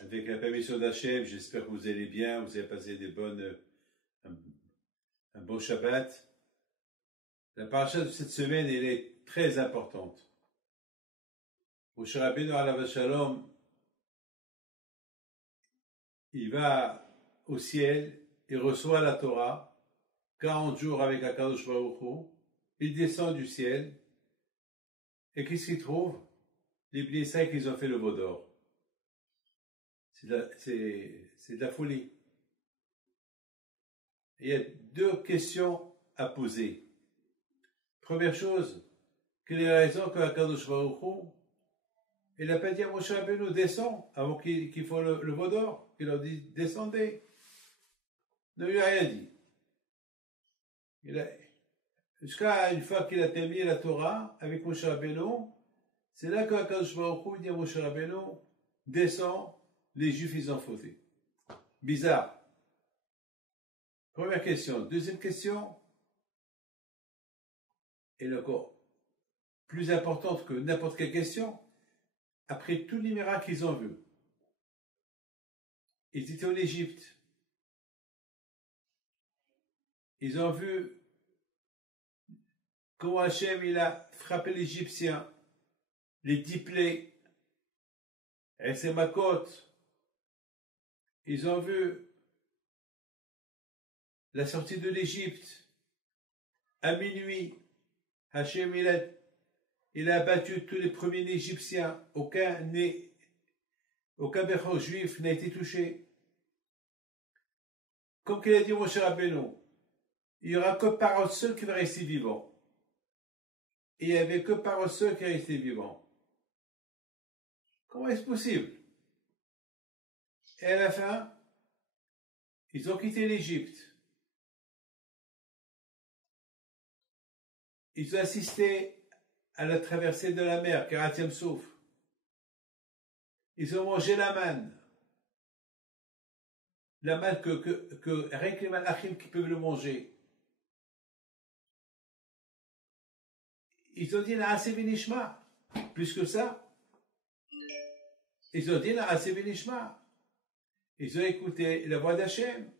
Avec la permission d'Hachem, j'espère que vous allez bien, vous avez passé un bon Shabbat. La paracha de cette semaine, elle est très importante. Moshe Rabbeinu alav shalom, il va au ciel, il reçoit la Torah, 40 jours avec Akadosh Baruch Hu, il descend du ciel, et qu'est-ce qu'il trouve? Les Bnei Israël qu'ils ont fait le veau d'or. C'est de la folie. Il y a deux questions à poser. Première chose, quelle est la raison que Akadosh Baruch Hu, il n'a pas dit à Moshe Rabbeinu, descends, avant qu'il fasse le veau d'or, qu'il leur dit, descendez. Il ne lui a rien dit. Jusqu'à une fois qu'il a terminé la Torah avec Moshe Rabbeinu, c'est là que Akadosh Baruch Hu dit à Moshe Rabbeinu, descends, les Juifs ils ont fauté. Bizarre. Première question. Deuxième question, et encore plus importante que n'importe quelle question, après tous les miracles qu'ils ont vus, ils étaient en Égypte. Ils ont vu comment Hachem il a frappé l'Égyptien, les 10 plaies, et ses macotes. Ils ont vu la sortie de l'Égypte à minuit. Hachem il a abattu tous les premiers Égyptiens. Aucun béchor juif n'a été touché. Comme qu'il a dit Moshe Rabbeinu, il n'y aura que par seul qui va rester vivant. Et il n'y avait que par seul qui est resté vivant. Comment est-ce possible? Et à la fin, ils ont quitté l'Égypte. Ils ont assisté à la traversée de la mer, Kerat Yam Souf. Ils ont mangé la manne. La manne que rien que les malachim qui peuvent le manger. Ils ont dit la Benishma. Plus que ça. Ils ont dit la Benishma. Ils ont écouté la voix d'Hachem.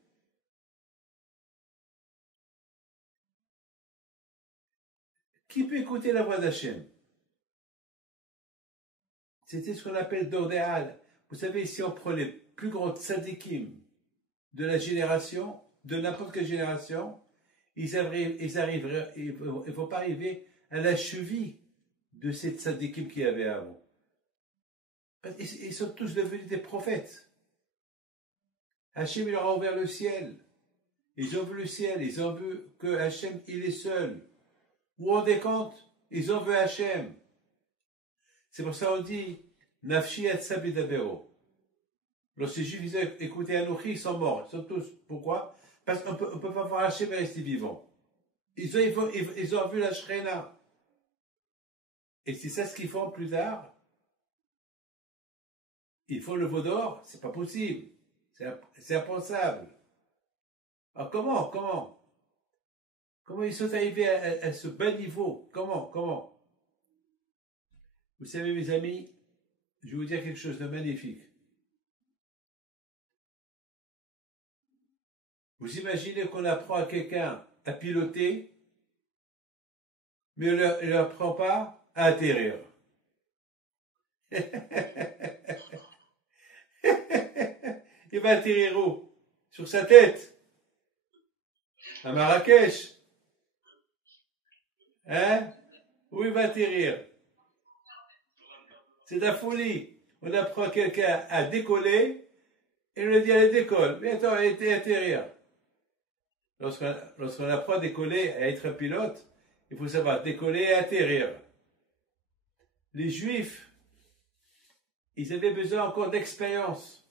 Qui peut écouter la voix d'Hachem? C'était ce qu'on appelle Dordéal. Vous savez, si on prend les plus grands tzadikim de la génération, de n'importe quelle génération, ils ne vont pas arriver à la cheville de ces tzadikim qu'il y avait avant. Ils sont tous devenus des prophètes. Hachem il leur a ouvert le ciel. Ils ont vu le ciel, ils ont vu que Hachem il est seul. Vous vous rendez compte? Ils ont vu Hachem. C'est pour ça qu'on dit Nafshi Atsabi Dabero. Lorsque les Juifs ont écouté Anouchi, ils sont morts. Ils sont tous. Pourquoi? Parce qu'on ne peut pas voir Hachem et rester vivant. Ils ont vu la Shrena. Et c'est ça ce qu'ils font plus tard. Ils font le veau d'or, c'est pas possible. C'est impensable. Alors comment ils sont arrivés à ce bas niveau? Comment? Vous savez, mes amis, je vais vous dire quelque chose de magnifique. Vous imaginez qu'on apprend à quelqu'un à piloter, mais on ne leur apprend pas à atterrir. Il va atterrir où? Sur sa tête? À Marrakech? Hein? Où il va atterrir? C'est de la folie. On apprend à quelqu'un à décoller et on lui dit allez décolle. Mais attends, atterrir. Lorsqu'on apprend à décoller, à être un pilote, il faut savoir décoller et atterrir. Les Juifs, ils avaient besoin encore d'expérience.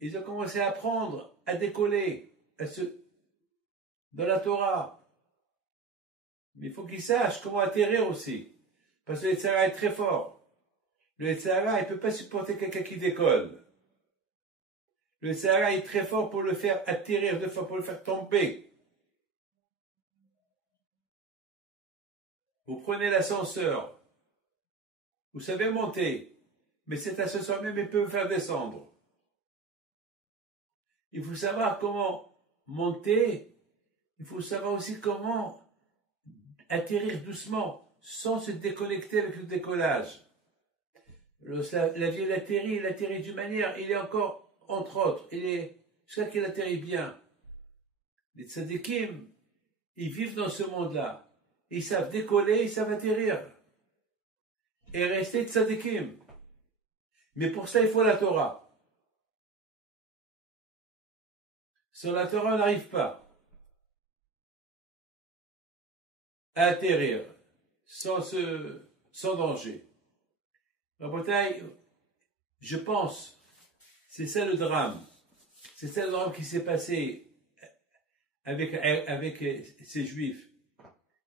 Ils ont commencé à apprendre à décoller dans la Torah. Mais il faut qu'ils sachent comment atterrir aussi. Parce que le Yetzirah est très fort. Le Yetzirah, il ne peut pas supporter quelqu'un qui décolle. Le Yetzirah est très fort pour le faire atterrir 2 fois, pour le faire tomber. Vous Vous prenez l'ascenseur. Vous savez monter. Mais cet ascenseur même, il peut vous faire descendre. Il faut savoir comment monter. Il faut savoir aussi comment atterrir doucement, sans se déconnecter avec le décollage. L'avion, il atterrit d'une manière, il est encore, entre autres, jusqu'à qu'il atterrit bien. Les tzadikim, ils vivent dans ce monde-là. Ils savent décoller, ils savent atterrir. Et rester tzadikim. Mais pour ça, il faut la Torah. Sans la Torah, on n'arrive pas à atterrir sans danger. La bataille, je pense, c'est ça le drame. C'est ça le drame qui s'est passé avec ces Juifs,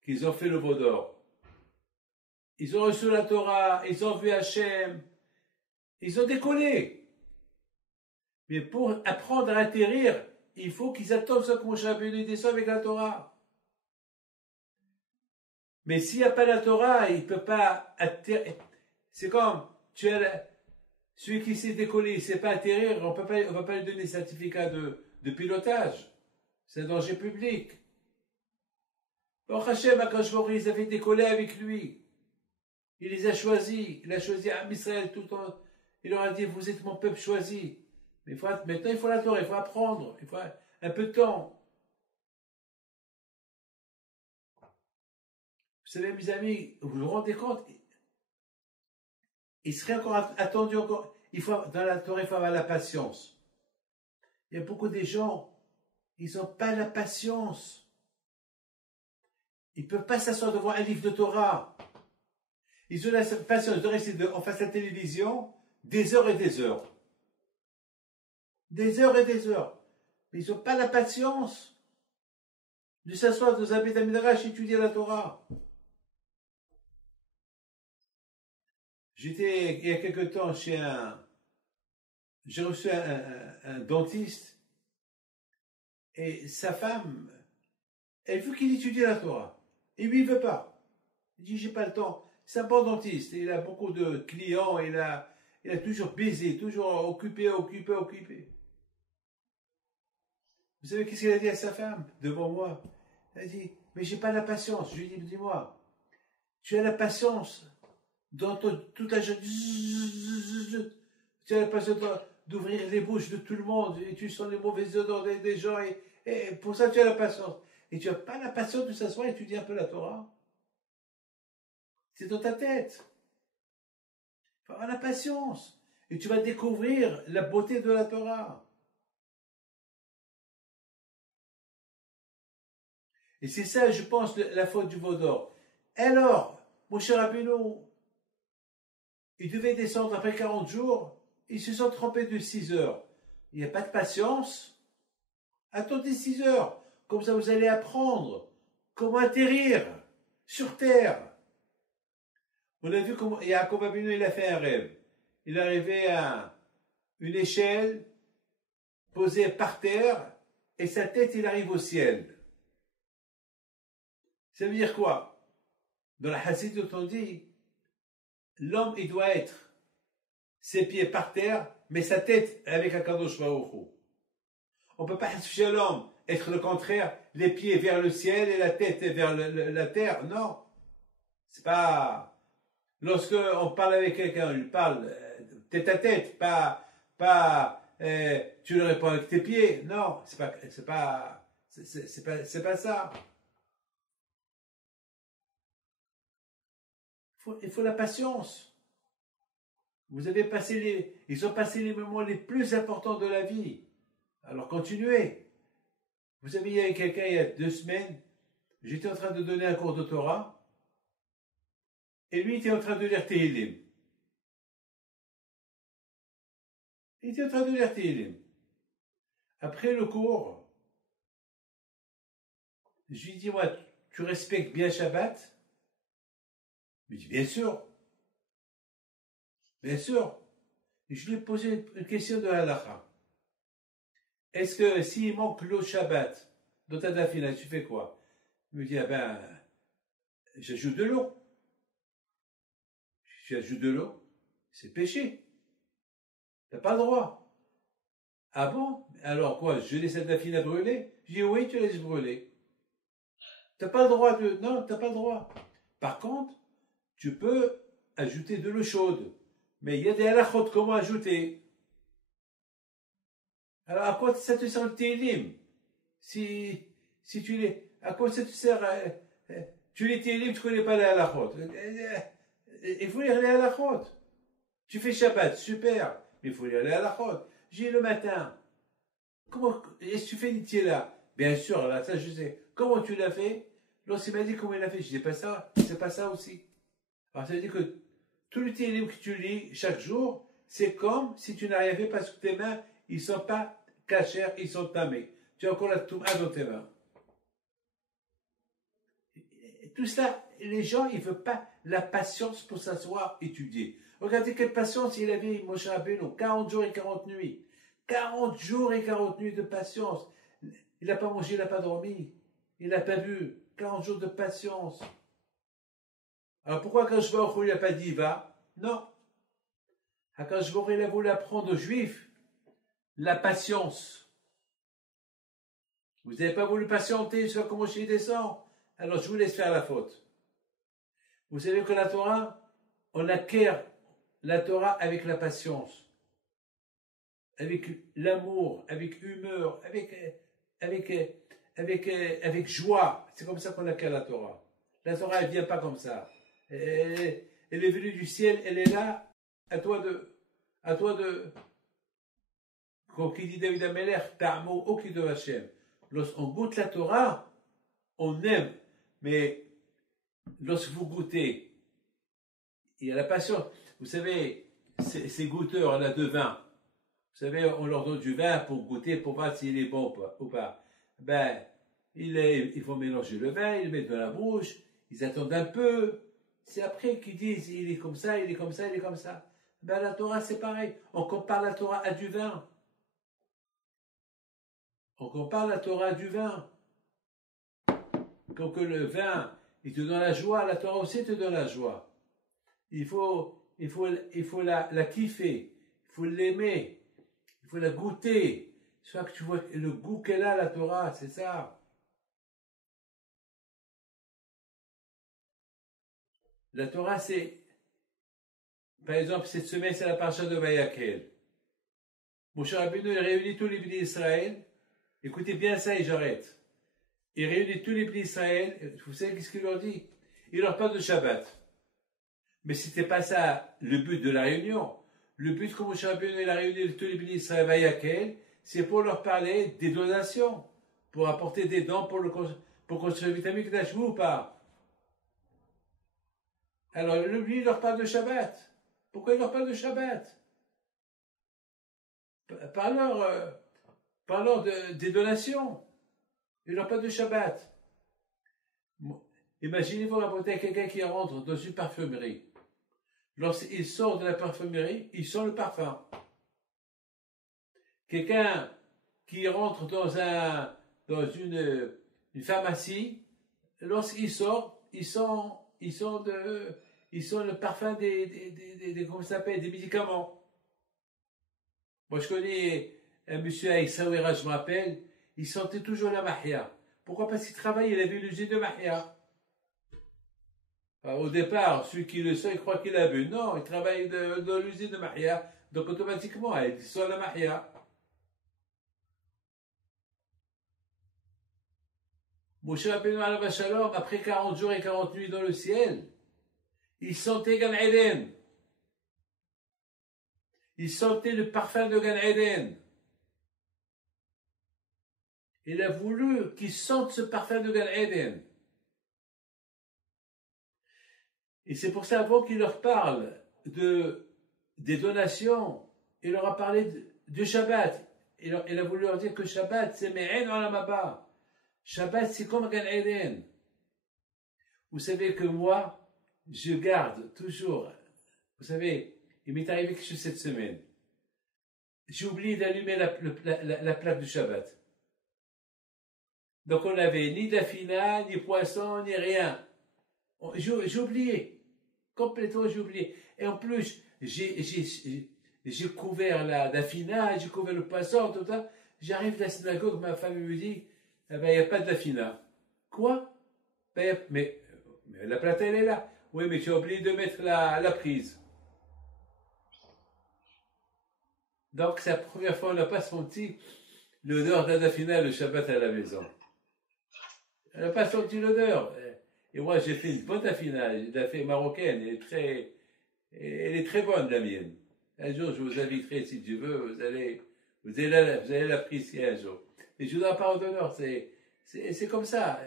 qu'ils ont fait le veau d'or. Ils ont reçu la Torah, ils ont vu Hachem, ils ont décollé. Mais pour apprendre à atterrir, il faut qu'ils attendent ça que Moshe Rabbeinu descend avec la Torah. Mais s'il n'y a pas la Torah, il ne peut pas atterrir. C'est comme, celui qui sait décoller, il ne sait pas atterrir, on ne va pas lui donner certificat de pilotage. C'est un danger public. Or, Hachem, Akadosh Baruch Hu, ils avaient décollé avec lui. Il les a choisis. Il a choisi Am Israël tout le temps. Il leur a dit, vous êtes mon peuple choisi. Mais maintenant, il faut la Torah, il faut apprendre. Il faut un peu de temps. Vous savez, mes amis, vous vous rendez compte, il serait encore attendu encore. Dans la Torah, il faut avoir la patience. Il y a beaucoup de gens, ils n'ont pas la patience. Ils ne peuvent pas s'asseoir devant un livre de Torah. Ils ont la patience de rester en face de la télévision des heures et des heures. Des heures et des heures. Mais ils n'ont pas la patience de s'asseoir dans un Beth Midrash et étudier la Torah. J'étais il y a quelque temps j'ai reçu un dentiste et sa femme, elle veut qu'il étudie la Torah. Et lui, il ne veut pas. Il dit, j'ai pas le temps. C'est un bon dentiste. Il a beaucoup de clients. Il a toujours baisé, toujours occupé. Vous savez qu'est-ce qu'il a dit à sa femme devant moi? Elle a dit, mais j'ai pas la patience. Je lui ai dit, dis-moi, tu as la patience dans toute ta jeune. Tu as la patience d'ouvrir les bouches de tout le monde et tu sens les mauvaises odeurs des gens et pour ça tu as la patience. Et tu n'as pas la patience de s'asseoir et étudier un peu la Torah. C'est dans ta tête. Il faut avoir la patience. Et tu vas découvrir la beauté de la Torah. Et c'est ça, je pense, la faute du veau d'or. Alors, Moshe Rabbeinu, il devait descendre après 40 jours, ils se sont trompés de 6 heures. Il n'y a pas de patience. Attendez 6 heures. Comme ça, vous allez apprendre comment atterrir sur terre. On a vu comment Yaakov Avinu, il a fait un rêve. Il est arrivé à une échelle posée par terre et sa tête, il arrive au ciel. Ça veut dire quoi? Dans la Chassidut, on dit, l'homme, il doit être ses pieds par terre, mais sa tête avec Akadosh Baruch Hu. On ne peut pas chez l'homme être le contraire, les pieds vers le ciel et la tête vers la terre. Non. C'est pas. Lorsque on parle avec quelqu'un, on lui parle tête à tête, tu le réponds avec tes pieds. Non, c'est pas ça. Il faut la patience. Ils ont passé les moments les plus importants de la vie. Alors continuez. Vous savez, il y a quelqu'un, il y a 2 semaines, j'étais en train de donner un cours de Torah, et lui était en train de lire Tehillim. Il était en train de lire Tehillim. Après le cours, je lui dis, moi, tu respectes bien Shabbat? Il me dit, bien sûr. Bien sûr. Et je lui ai posé une question de halakha. Est-ce que s'il manque l'eau Shabbat dans ta dafina, tu fais quoi? Il me dit, j'ajoute de l'eau. J'ajoute de l'eau, c'est péché. T'as pas le droit. Ah bon? Alors quoi, je laisse la dafine à brûler? Je dis oui, tu laisses brûler. T'as pas le droit de... Non, t'as pas le droit. Par contre, tu peux ajouter de l'eau chaude. Mais il y a des halakhot, comment ajouter? Alors à quoi ça te sert le télim? Si tu les... À quoi ça te sert... tu les télim, tu connais pas les halakhot. Il faut lire les halakhot. Tu fais Shabbat, super. Mais il faut lire les halakhot. J'ai le matin. Comment est-ce que tu fais l'itier là? Bien sûr, là, ça je sais. Comment tu l'as fait? Lorsqu'il m'a dit comment il l'a fait, je dis pas ça, c'est pas ça aussi. Alors ça veut dire que tout le télim que tu lis chaque jour, c'est comme si tu n'as rien fait parce que tes mains, ils sont pas cachères, ils sont tamés. Tu as encore la touma dans tes mains. Et tout ça, les gens, ils ne veulent pas la patience pour s'asseoir, étudier. Regardez quelle patience il avait, Moshe Rabbeinu, 40 jours et 40 nuits. 40 jours et 40 nuits de patience. Il n'a pas mangé, il n'a pas dormi. Il n'a pas bu. 40 jours de patience. Alors pourquoi quand je vais au Khou, il n'a pas dit va? Non. Quand je vais, il a voulu apprendre aux Juifs la patience. Vous n'avez pas voulu patienter sur comment je descend. Alors je vous laisse faire la faute. Vous savez que la Torah, on acquiert la Torah avec la patience. Avec l'amour, avec humeur, avec joie. C'est comme ça qu'on acquiert la Torah. La Torah, elle ne vient pas comme ça. Elle est venue du ciel, elle est là, à toi de, comme qui dit David Ameler, ta'amo okido Hashem. Lorsqu'on goûte la Torah, on aime, mais lorsque vous goûtez, il y a la passion. Vous savez, ces goûteurs là de vin, vous savez, on leur donne du vin pour goûter, pour voir s'il est bon ou pas. Ben, ils vont mélanger le vin, ils le mettent dans la bouche, ils attendent un peu. C'est après qu'ils disent, il est comme ça, il est comme ça, il est comme ça. Ben, la Torah, c'est pareil. On compare la Torah à du vin. On compare la Torah à du vin. Quand que le vin, il te donne la joie, la Torah aussi te donne la joie. Il faut la kiffer, il faut l'aimer, il faut la goûter. Soit que tu vois le goût qu'elle a, la Torah, c'est ça. La Torah, c'est, par exemple, cette semaine, c'est la paracha de Vayakhel. Moshe Rabbeinu, il réunit tous les bénis d'Israël. Écoutez bien ça et j'arrête. Il réunit tous les bénis d'Israël. Vous savez qu'est-ce qu'il leur dit? Il leur parle de Shabbat. Mais c'était pas ça le but de la réunion. Le but, comme Moshe Rabbeinu, il a réuni tous les bénis d'Israël Vayakhel, c'est pour leur parler des donations, pour apporter des dons pour construire le vitamine Mikdash, ou pas? Alors, lui, il leur parle de Shabbat. Pourquoi il leur parle de Shabbat? Parlons des donations. Il leur parle de Shabbat. Imaginez-vous rapporter quelqu'un qui rentre dans une parfumerie. Lorsqu'il sort de la parfumerie, il sent le parfum. Quelqu'un qui rentre dans une pharmacie, lorsqu'il sort, il sent le parfum comment ça s'appelle, des médicaments. Moi, je connais un monsieur à Essaouira, je me rappelle, il sentait toujours la mahia. Pourquoi? Parce qu'il travaillait, il avait l'usine de mahia. Au départ, celui qui le sent, il croit qu'il a bu. Non, il travaille dans l'usine de mahia, donc automatiquement, il sent la mahia. Moshe Rabbeinu alav shalom, après 40 jours et 40 nuits dans le ciel, il sentait Gan Eden. Il sentait le parfum de Gan Eden. Il a voulu qu'il sente ce parfum de Gan Eden. Et c'est pour ça, avant qu'il leur parle des donations, il leur a parlé de Shabbat. Il a voulu leur dire que Shabbat, c'est Me'en Olam Haba. Shabbat, c'est comme Gan Eden. Vous savez que moi, je garde toujours, vous savez, il m'est arrivé quelque chose cette semaine. J'ai oublié d'allumer la plaque du Shabbat. Donc on n'avait ni dafina, ni poisson, ni rien. J'ai oublié. Complètement, j'ai oublié. Et en plus, j'ai couvert la fina, j'ai couvert le poisson, tout ça. J'arrive à la synagogue, ma femme me dit, eh ben, il n'y a pas de la fina. Quoi? Ben, mais la plate, elle est là. Oui, mais tu as oublié de mettre la prise. Donc, c'est la première fois qu'on n'a pas senti l'odeur d'Adafina le Shabbat à la maison. On n'a pas senti l'odeur. Et moi, j'ai fait une bonne Dafina, la fait marocaine, elle est très bonne, la mienne. Un jour, je vous inviterai, si tu veux, vous allez l'apprécier un jour. Mais je ne dois pas au d'honneur, c'est comme ça.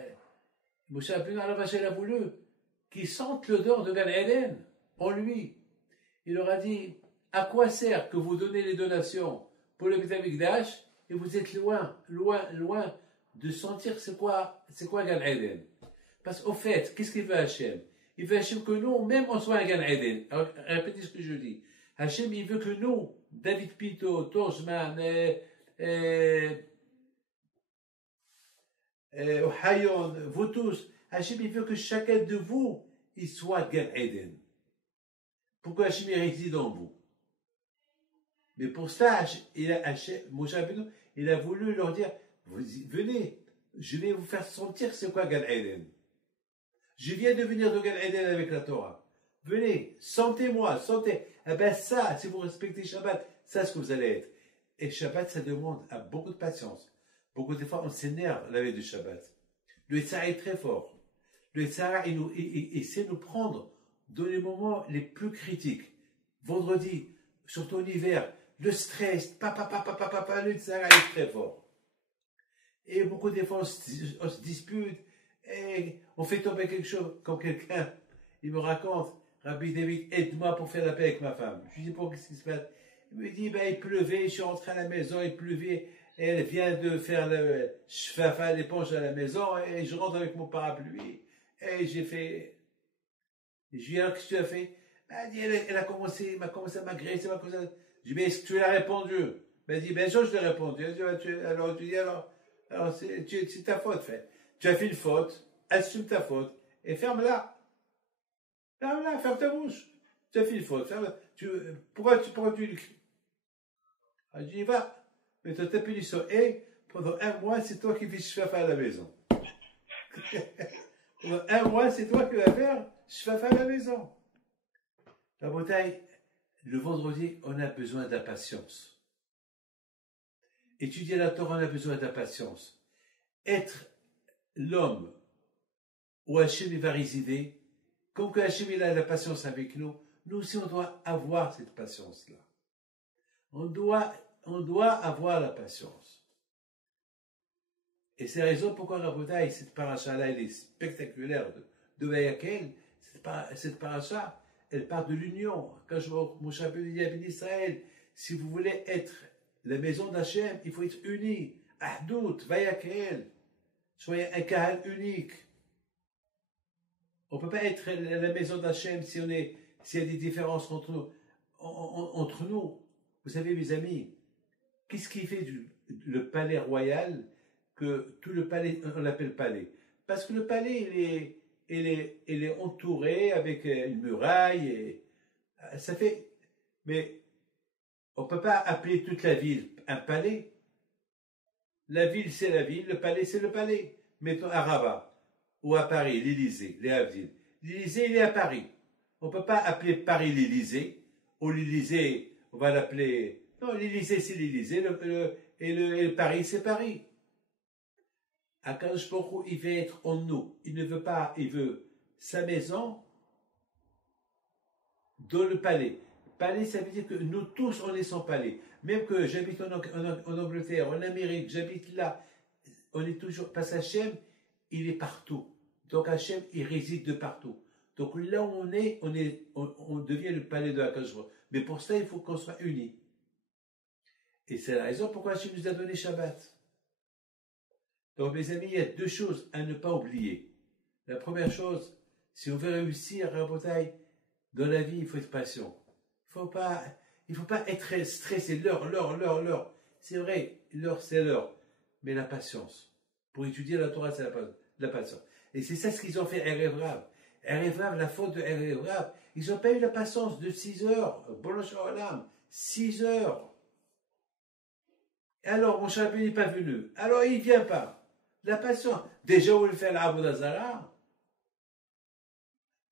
Moshe Rabbeinu il a voulu qu'ils sentent l'odeur de Gan Eden en lui. Il leur a dit, à quoi sert que vous donnez les donations pour le Beth Amikdash et vous êtes loin de sentir c'est quoi Gan Eden. Parce qu'au fait, qu'est-ce qu'il veut Hachem? Il veut Hachem que nous, même on soit un Gan Eden. Alors, répétez ce que je dis. Hachem, il veut que nous, David Pito, Torsman, Ohayon, vous tous, Hachem, il veut que chacun de vous, il soit Gan Eden. Pourquoi Hachem réside en vous? Mais pour ça, Moshe Rabbeinu, il a voulu leur dire, venez, je vais vous faire sentir c'est quoi Gan Eden. Je viens de venir de Gan Eden avec la Torah. Venez, sentez-moi, sentez. Eh bien ça, si vous respectez Shabbat, ça c'est ce que vous allez être. Et Shabbat, ça demande à beaucoup de patience. Beaucoup de fois, on s'énerve la veille du Shabbat. Le Yetzirah est très fort. Le Yetzirah, il sait nous prendre dans les moments les plus critiques. Vendredi, surtout en hiver, le stress, le Yetzirah est très fort. Et beaucoup de fois, on se dispute, et on fait tomber quelque chose, comme quelqu'un, il me raconte, Rabbi David, aide-moi pour faire la paix avec ma femme. Je lui dis, qu'est-ce qui se passe? Il me dit, il pleuvait, je suis rentré à la maison, il pleuvait, et elle vient de faire le shfafa, l'éponge à la maison, et je rentre avec mon parapluie, et j'ai fait, je lui dis, alors qu'est-ce que tu as fait? Elle dit, elle m'a commencé à m'agresser, je lui dis, est-ce que tu lui as répondu? Elle dit, bien sûr, je lui ai répondu. Alors, tu dis, alors c'est ta faute, fait. Tu as fait une faute, assume ta faute, et ferme-la. Ferme-la, ferme ta bouche. Tu as fait une faute, ferme-la. Pourquoi tu le cries? Je dis, va, mais tu as ta punition. Et pendant un mois, c'est toi qui fais shfafa à la maison. Pendant un mois, c'est toi qui vas faire shfafa à la maison. La bataille, le vendredi, on a besoin d'impatience. Étudier la Torah, on a besoin d'impatience. Être l'homme où Hachem va résider, comme que Hachem a la patience avec nous, nous aussi on doit avoir cette patience-là. On doit avoir la patience. Et c'est la raison pourquoi Rabotai, cette paracha-là, elle est spectaculaire de Vayakel. Cette paracha, elle part de l'union. Quand Moshe Rabbeinu dit à Ben Israël, si vous voulez être la maison d'Hachem, il faut être unis. Ahdout, Vayakel. Soyez un kahal unique. On ne peut pas être la maison d'Hachem s'il y a des différences entre nous. Vous savez, mes amis, qu'est-ce qui fait le palais royal que tout le palais, on l'appelle palais? Parce que le palais, il est entouré avec une muraille. Et, ça fait. Mais on ne peut pas appeler toute la ville un palais. La ville, c'est la ville, le palais, c'est le palais. Mettons à Rabat ou à Paris, l'Élysée, les Havdil. L'Élysée, il est à Paris. On ne peut pas appeler Paris l'Élysée, ou l'Élysée, on va l'appeler... Non, l'Élysée, c'est l'Élysée, et le Paris, c'est Paris. Akadosh Baruch Hu, il veut être en nous. Il ne veut pas, il veut sa maison dans le palais. Palais, ça veut dire que nous tous, on est son palais. Même que j'habite en Angleterre, en Amérique, j'habite là, on est toujours, parce qu'Hachem, il est partout. Donc Hachem, il réside de partout. Donc là où on devient le palais de Akadosh Baruch Hu. Mais pour ça, il faut qu'on soit unis. Et c'est la raison pourquoi Hachem nous a donné Shabbat. Donc mes amis, il y a deux choses à ne pas oublier. La première chose, si on veut réussir à Rabotai, dans la vie, il faut être patient. Il faut pas être stressé. L'heure. C'est vrai, l'heure, c'est l'heure. Mais la patience. Pour étudier la Torah, c'est la patience. Et c'est ça ce qu'ils ont fait à Erev Rav. Erev la faute de Erev, ils n'ont pas eu la patience de 6 heures. Bolosh Olam, 6 heures. Et alors, mon chapitre n'est pas venu. Alors, il ne vient pas. La patience. Déjà, où il fait l'Avodazara.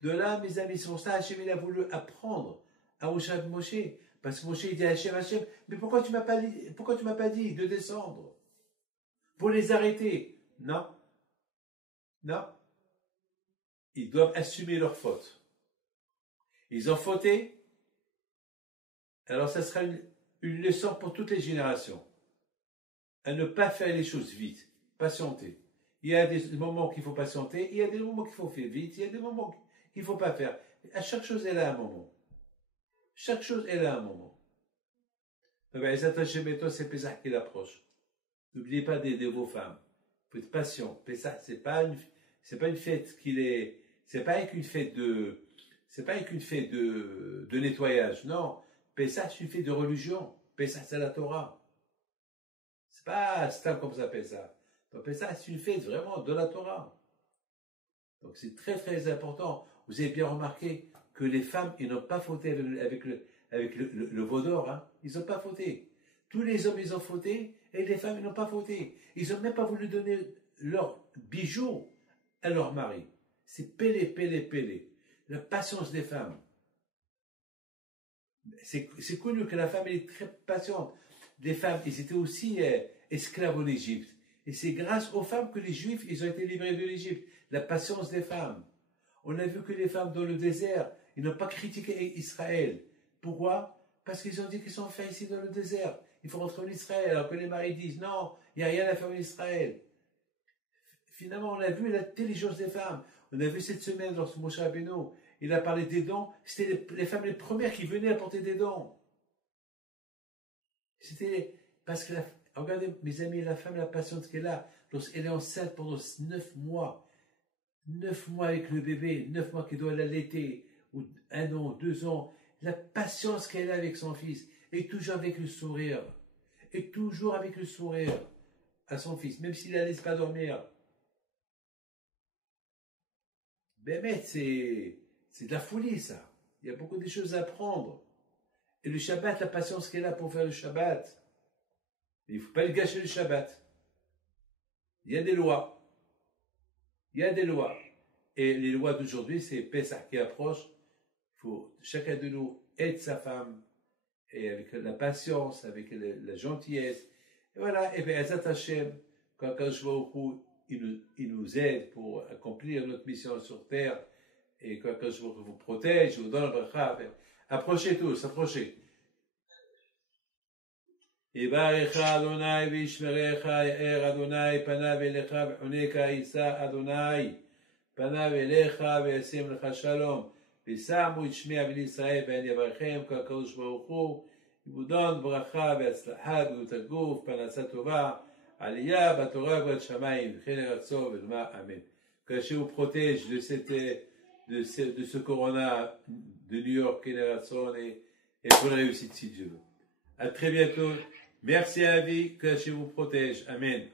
De là, mes amis, c'est pour ça Hachem, il a voulu apprendre à Moshe. Parce que Moshe, il dit à Hachem, mais pourquoi tu m'as pas dit de descendre? Pour les arrêter. Non. Non. Ils doivent assumer leur faute. Ils ont fauté. Alors, ça sera une leçon pour toutes les générations. À ne pas faire les choses vite. Patienter. Il y a des moments qu'il faut patienter, il y a des moments qu'il faut faire vite, il y a des moments qu'il ne faut pas faire. À chaque chose, elle a un moment. Chaque chose, elle a un moment. Les attachés métaux, c'est Pessah qui l'approche. N'oubliez pas d'aider vos femmes. Il faut être patient. Pessah, c'est pas une fête c'est pas qu'une fête de nettoyage. Non. Pessah, c'est une fête de religion. Pessah, c'est la Torah. C'est pas Stam comme ça s'appelle ça. Donc Pessah, c'est une fête vraiment de la Torah. Donc c'est très très important. Vous avez bien remarqué que les femmes, ils n'ont pas fauté avec le veau d'or. Hein. Ils n'ont pas fauté. Tous les hommes, ils ont fauté, et les femmes, ils n'ont pas fauté. Ils n'ont même pas voulu donner leurs bijoux à leur mari. C'est pélé. La patience des femmes. C'est connu que la femme, elle est très patiente. Les femmes, ils étaient aussi esclaves en Égypte. Et c'est grâce aux femmes que les Juifs, ils ont été libérés de l'Égypte. La patience des femmes. On a vu que les femmes dans le désert, ils n'ont pas critiqué Israël. Pourquoi? Parce qu'ils ont dit qu'ils sont faits ici dans le désert. Il faut rentrer en Israël. Alors que les maris disent, non, il n'y a rien à faire en Israël. Finalement, on a vu l'intelligence des femmes. On a vu cette semaine, lorsque Moshe Rabbeinu, il a parlé des dons, c'était les femmes les premières qui venaient apporter des dons. C'était parce que, regardez, mes amis, la femme, la patience qu'elle a, lorsqu'elle est enceinte pendant 9 mois, 9 mois avec le bébé, 9 mois qu'elle doit l'allaiter, ou 1 an, 2 ans, la patience qu'elle a avec son fils, et toujours avec le sourire, à son fils, même s'il ne la laisse pas dormir. Ben, c'est de la folie, ça. Il y a beaucoup de choses à apprendre. Et le Shabbat, la patience qu'elle a pour faire le Shabbat, il ne faut pas le gâcher le Shabbat. Il y a des lois. Et les lois d'aujourd'hui, c'est Pessah qui approche. Il faut chacun de nous aide sa femme, et avec la patience, avec la gentillesse. Et voilà, et bien, Ezat Hashem, quand je vois au coup, il nous aide pour accomplir notre mission sur terre, et quand je vous protège, je vous donne le bracha. Approchez tous, approchez. יברך אדוני וישמרך, יאר אדוני פניו אליך וחונק יישא אדוני פניו אליך וישים לך שלום. וישמו את שמי אבי ישראל ואין יברכם כקדוש ברוך הוא, יבודון ברכה והצלחה בריאות הגוף, פרנסה טובה, עלייה בתורה וברת שמיים, וכן רצון ולומר אמן. Que je vous protège de ce corona de New York, génération, et bonne réussite si Dieu veut. À très bientôt. Merci à la vie, que Dieu vous protège. Amen.